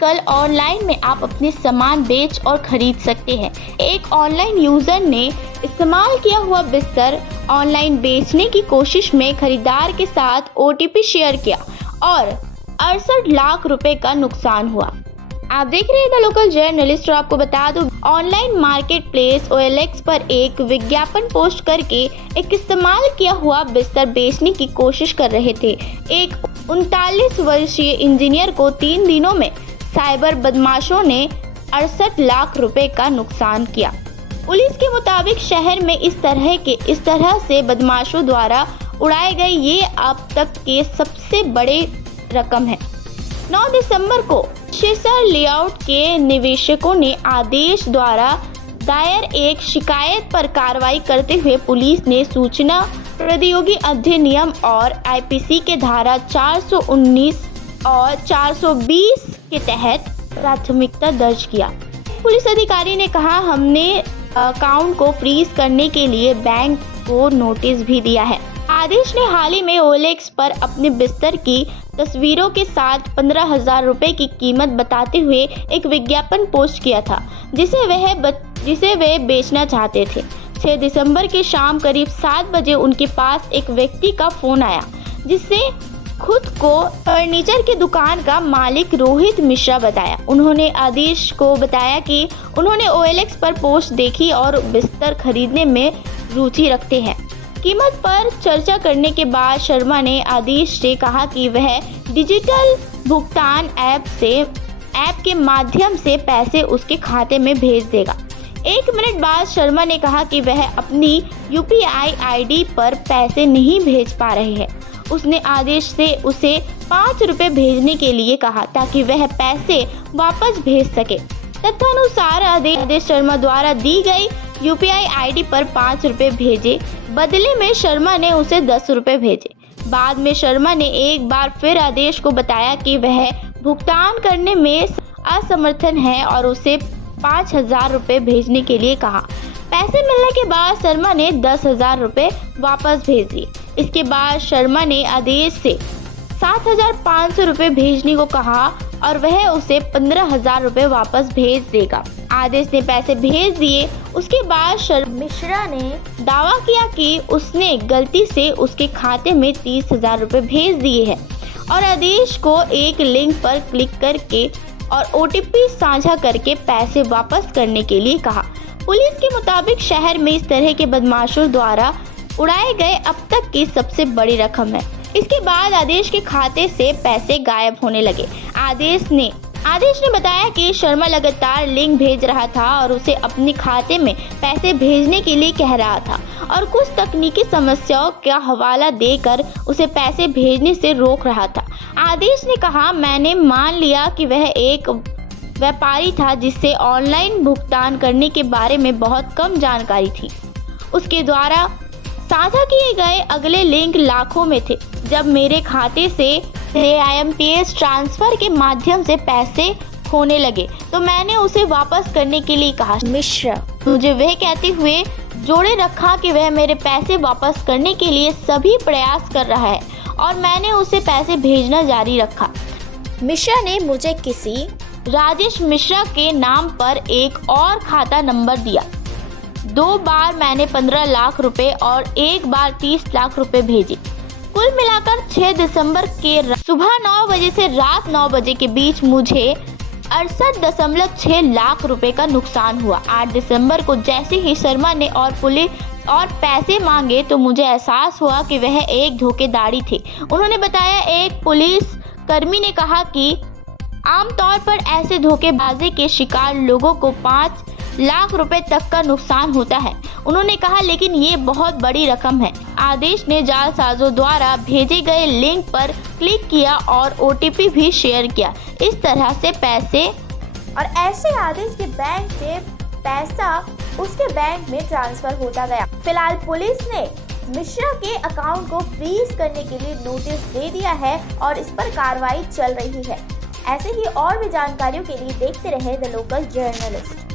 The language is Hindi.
आजकल ऑनलाइन में आप अपने सामान बेच और खरीद सकते हैं। एक ऑनलाइन यूजर ने इस्तेमाल किया हुआ बिस्तर ऑनलाइन बेचने की कोशिश में खरीदार के साथ ओटीपी शेयर किया और 68 लाख रुपए का नुकसान हुआ। आप देख रहे हैं द लोकल जर्नलिस्ट और आपको बता दूं, ऑनलाइन मार्केट प्लेस OLX पर एक विज्ञापन पोस्ट करके एक इस्तेमाल किया हुआ बिस्तर बेचने की कोशिश कर रहे थे। एक 39 वर्षीय इंजीनियर को 3 दिनों में साइबर बदमाशों ने 68 लाख रुपए का नुकसान किया। पुलिस के मुताबिक शहर में इस तरह से बदमाशों द्वारा उड़ाए गए ये अब तक के सबसे बड़े रकम है। 9 दिसंबर को शेसर लेआउट के निवेशकों ने आदेश द्वारा दायर एक शिकायत पर कार्रवाई करते हुए पुलिस ने सूचना प्रौद्योगिकी अधिनियम और IPC के धारा 419 और 420 के तहत प्राथमिकता दर्ज किया। पुलिस अधिकारी ने कहा, हमने अकाउंट को फ्रीज करने के लिए बैंक को नोटिस भी दिया है। आदेश ने हाल ही में OLX पर अपने बिस्तर की तस्वीरों के साथ 15,000 रुपए की कीमत बताते हुए एक विज्ञापन पोस्ट किया था जिसे वे बेचना चाहते थे। 6 दिसंबर की शाम करीब 7 बजे उनके पास एक व्यक्ति का फोन आया जिससे खुद को फर्नीचर की दुकान का मालिक रोहित मिश्रा बताया। उन्होंने आदेश को बताया कि उन्होंने OLX पर पोस्ट देखी और बिस्तर खरीदने में रुचि रखते हैं। कीमत पर चर्चा करने के बाद शर्मा ने आदेश से कहा कि वह डिजिटल भुगतान ऐप के माध्यम से पैसे उसके खाते में भेज देगा। 1 मिनट बाद शर्मा ने कहा कि वह अपनी UPI ID पर पैसे नहीं भेज पा रहे हैं। उसने आदेश से उसे 5 रुपए भेजने के लिए कहा ताकि वह पैसे वापस भेज सके। तथ्यानुसार आदेश शर्मा द्वारा दी गई UPI ID पर 5 रुपए भेजे, बदले में शर्मा ने उसे 10 रुपए भेजे। बाद में शर्मा ने एक बार फिर आदेश को बताया कि वह भुगतान करने में असमर्थन है और उसे 5,000 रुपए भेजने के लिए कहा। पैसे मिलने के बाद शर्मा ने 10,000 रुपए वापस भेज दिए। इसके बाद शर्मा ने आदेश से 7,500 रुपए भेजने को कहा और वह उसे 15,000 रुपए वापस भेज देगा। आदेश ने पैसे भेज दिए। उसके बाद मिश्रा ने दावा किया कि उसने गलती से उसके खाते में 30,000 रुपए भेज दिए हैं और आदेश को एक लिंक पर क्लिक करके और OTP साझा करके पैसे वापस करने के लिए कहा। पुलिस के मुताबिक शहर में इस तरह के बदमाशों द्वारा उड़ाए गए अब तक की सबसे बड़ी रकम है। इसके बाद आदेश के खाते से पैसे गायब होने लगे। आदेश ने बताया कि शर्मा लगातार लिंक भेज रहा था और उसे अपने खाते में पैसे भेजने के लिए कह रहा था और कुछ तकनीकी समस्याओं का हवाला देकर उसे पैसे भेजने से रोक रहा था। आदेश ने कहा, मैंने मान लिया कि वह एक व्यापारी था जिससे ऑनलाइन भुगतान करने के बारे में बहुत कम जानकारी थी। उसके द्वारा साझा किए गए अगले लिंक लाखों में थे। जब मेरे खाते से IMPS ट्रांसफर के माध्यम से पैसे खोने लगे तो मैंने उसे वापस करने के लिए कहा। मिश्रा मुझे वह कहते हुए जोड़े रखा कि वह मेरे पैसे वापस करने के लिए सभी प्रयास कर रहा है और मैंने उसे पैसे भेजना जारी रखा। मिश्रा ने मुझे किसी राजेश मिश्रा के नाम पर एक और खाता नंबर दिया। 2 बार मैंने 15 लाख रुपए और 1 बार 30 लाख रुपए भेजे। कुल मिलाकर 6 दिसंबर के सुबह 9 बजे से रात 9 बजे के बीच मुझे 68.6 लाख रुपए का नुकसान हुआ। 8 दिसंबर को जैसे ही शर्मा ने और पैसे मांगे तो मुझे एहसास हुआ कि वह एक धोखेधाड़ी थे। उन्होंने बताया, एक पुलिस कर्मी ने कहा कि आमतौर पर ऐसे धोखेबाजी के शिकार लोगों को 5 लाख रुपए तक का नुकसान होता है। उन्होंने कहा, लेकिन ये बहुत बड़ी रकम है। आदेश ने जालसाजों द्वारा भेजे गए लिंक पर क्लिक किया और OTP भी शेयर किया। इस तरह से पैसे और ऐसे आदेश के बैंक से पैसा उसके बैंक में ट्रांसफर होता गया। फिलहाल पुलिस ने मिश्रा के अकाउंट को फ्रीज करने के लिए नोटिस दे दिया है और इस पर कार्रवाई चल रही है। ऐसे ही और भी जानकारियों के लिए देखते रहे द लोकल जर्नलिस्ट।